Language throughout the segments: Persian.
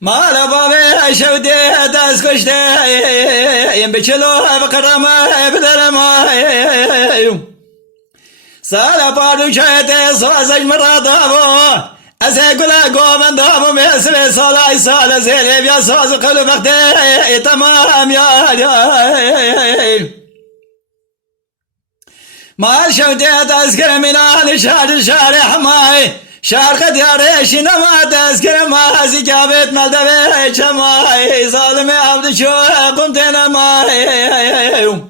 مال بابي شودي داس كشتي بچلو بقرما بدرما سال بارو شهد سوازج مرادابو أسأقول قوم دابو مسوي سالاي سال زينب يا سوز قلو بختي تمام يا مال شودي تذكر من آل شارع حماي شارق دياري شنما تذكر ما زجابت ملدبي شماي ظالم عبد شو قمت نماي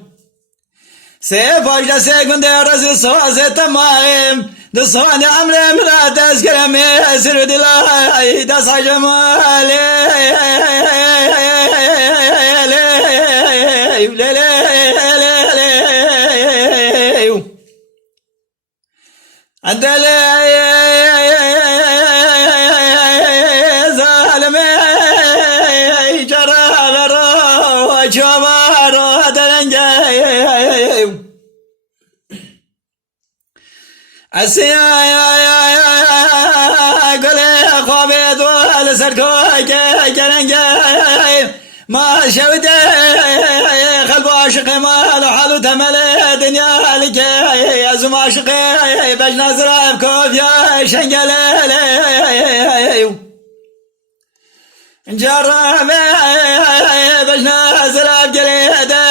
سيف أجل سيكون ديارسي سوازي تمايم دصواني عمري مرا تذكر ميسر دلاي دس عجمالي عدلي ظالمي جرى غرو شوار دلنجي السيا قولي خوابي دول سركو جرنجي ما شودي خلبو عاشق ما لحالو تملي دنيا لك يا زم عاشقي باش نزرع بكوف يا شنقلي نجرب باش نزرع بقليدي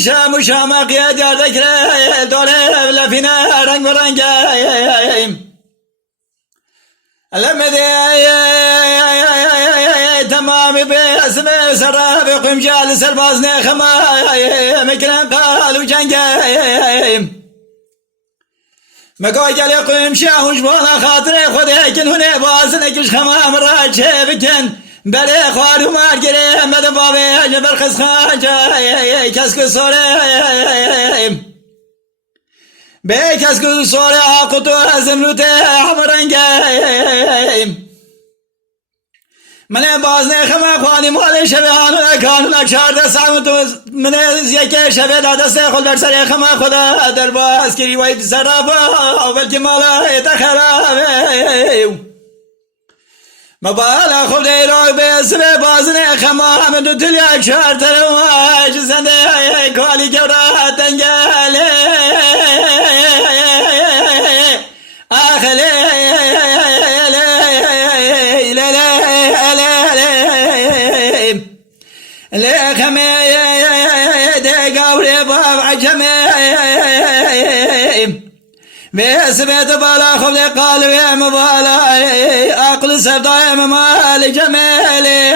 شام وشامق يا ديار ذكري دولي بلا فينا رنگ ورنجي تمام باسمي سراب قم جال سربازني خماي مكران قالوا جنجايم مقاي قال يقوم شاهوش بولا خاطري خذي كن هنا بازنكش خمام راجي بكن بلي خوارو مارجري مدن بابي جبر خسخان جاي كسكو صوري بكسكو صوري عاقتو ازملوتي عمرنجايم من بازنه خما خوانی مال شبیهان کانون اکشار دست عمتو من زیکه شبیه دست خود بر سر خما خدا در باز کری وید سرابا اول که مالا اتخرابه مبالا خود ایراک بیسبه بازنه خما همه دو تلی اکشار ترواج زنده کالی گورا تنگله آخله لخمي دقاوري باب عجمي بسبت بالا خبلي قالوي مبالا عقل سردايم مال جميلي